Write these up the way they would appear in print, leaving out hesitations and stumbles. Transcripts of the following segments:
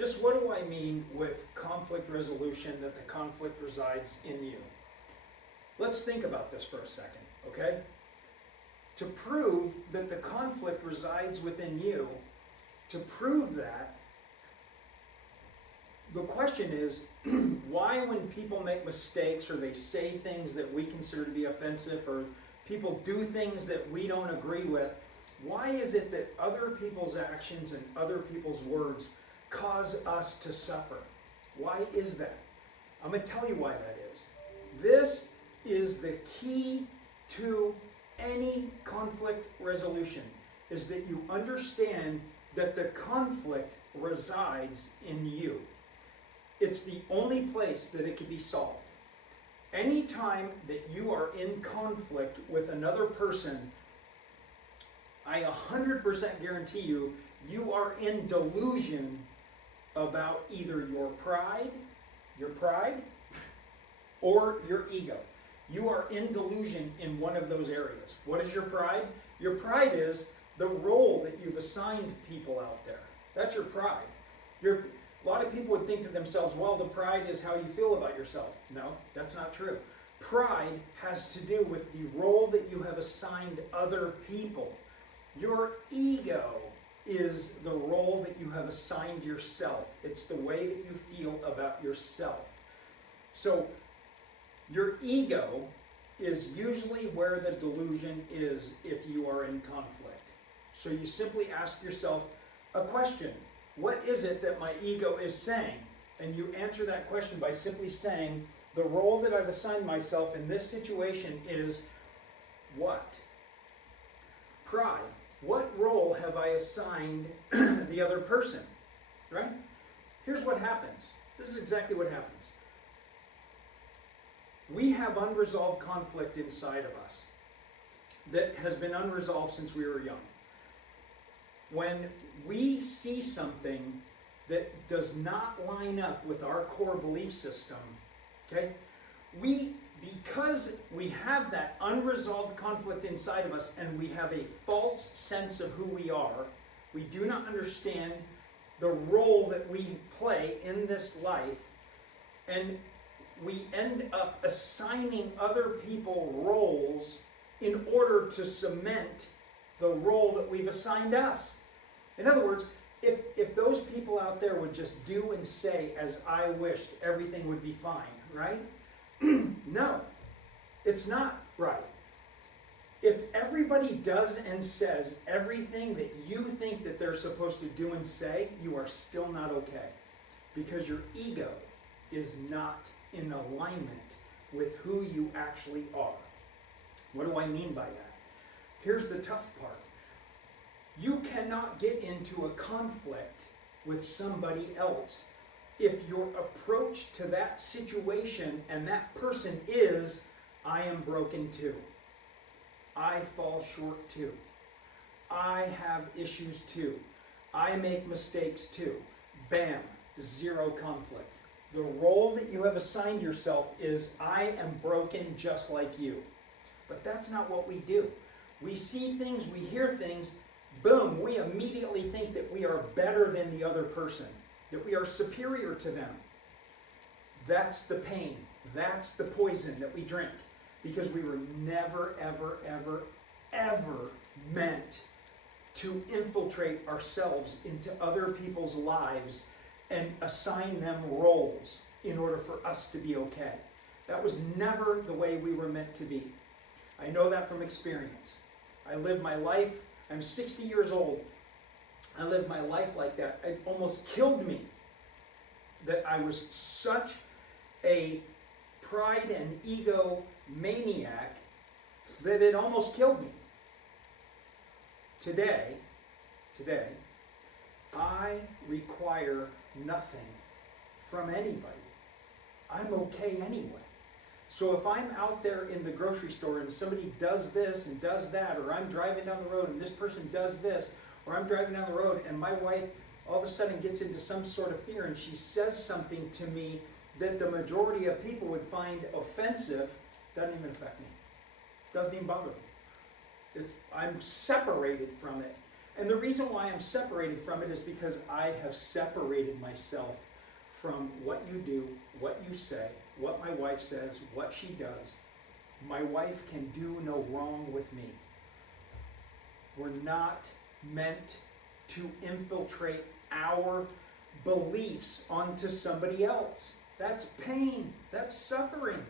Just what do I mean with conflict resolution, that the conflict resides in you? Let's think about this for a second, okay? To prove that the conflict resides within you, to prove that, the question is, why when people make mistakes or they say things that we consider to be offensive or people do things that we don't agree with, why is it that other people's actions and other people's words cause us to suffer? Why is that? I'm going to tell you why that is. This is the key to any conflict resolution, is that you understand that the conflict resides in you. It's the only place that it can be solved. Anytime that you are in conflict with another person, I 100% guarantee you, you are in delusion about either your pride, or your ego. You are in delusion in one of those areas. What is your pride? Your pride is the role that you've assigned people out there. That's your pride. A lot of people would think to themselves, well, the pride is how you feel about yourself. No, that's not true. Pride has to do with the role that you have assigned other people. Your ego is the role that you have assigned yourself. It's the way that you feel about yourself. So your ego is usually where the delusion is if you are in conflict. So you simply ask yourself a question. What is it that my ego is saying? And you answer that question by simply saying, the role that I've assigned myself in this situation is what? Pride. What role have I assigned the other person? Right? Here's what happens. This is exactly what happens. We have unresolved conflict inside of us that has been unresolved since we were young. When we see something that does not line up with our core belief system, okay, because we have that unresolved conflict inside of us and we have a false sense of who we are, we do not understand the role that we play in this life, and we end up assigning other people roles in order to cement the role that we've assigned us. In other words, if those people out there would just do and say as I wished, everything would be fine, right? No, it's not right. If everybody does and says everything that you think that they're supposed to do and say, you are still not okay. Because your ego is not in alignment with who you actually are. What do I mean by that? Here's the tough part. You cannot get into a conflict with somebody else if your approach to that situation and that person is, I am broken too. I fall short too. I have issues too. I make mistakes too. Bam, zero conflict. The role that you have assigned yourself is, I am broken just like you. But that's not what we do. We see things, we hear things, boom, we immediately think that we are better than the other person, that we are superior to them. That's the pain. That's the poison that we drink. Because we were never, ever, ever, ever meant to infiltrate ourselves into other people's lives and assign them roles in order for us to be okay. That was never the way we were meant to be. I know that from experience. I lived my life, I'm 60 years old. I lived my life like that. It almost killed me that I was such a pride and ego maniac that it almost killed me. Today, I require nothing from anybody. I'm okay anyway. So if I'm out there in the grocery store and somebody does this and does that, or I'm driving down the road and this person does this, or I'm driving down the road and my wife all of a sudden gets into some sort of fear and she says something to me that the majority of people would find offensive, doesn't even affect me. Doesn't even bother me. I'm separated from it And the reason why I'm separated from it is because I have separated myself from what you do, what you say, what my wife says, what she does. My wife can do no wrong with me. We're not meant to infiltrate our beliefs onto somebody else. That's pain. That's suffering.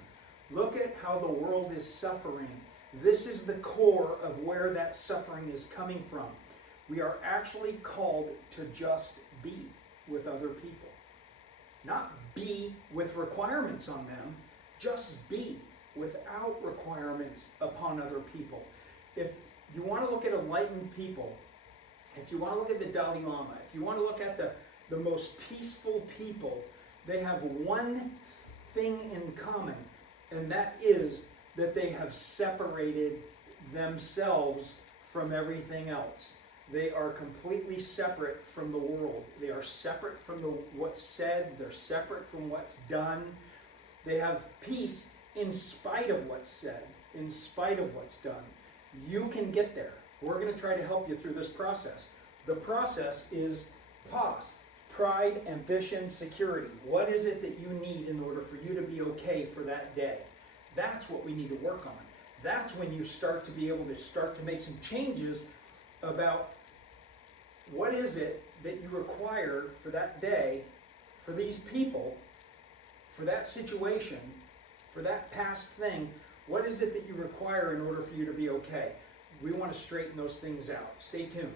Look at how the world is suffering. This is the core of where that suffering is coming from. We are actually called to just be with other people. Not be with requirements on them, just be without requirements upon other people. If you want to look at enlightened people, if you want to look at the Dalai Lama, if you want to look at the most peaceful people, they have one thing in common, and that is that they have separated themselves from everything else. They are completely separate from the world. They are separate from what's said. They're separate from what's done. They have peace in spite of what's said, in spite of what's done. You can get there. We're going to try to help you through this process. The process is pause. Pride, ambition, security. What is it that you need in order for you to be okay for that day? That's what we need to work on. That's when you start to be able to make some changes about what is it that you require for that day, for these people, for that situation, for that past thing. What is it that you require in order for you to be okay? We want to straighten those things out. Stay tuned.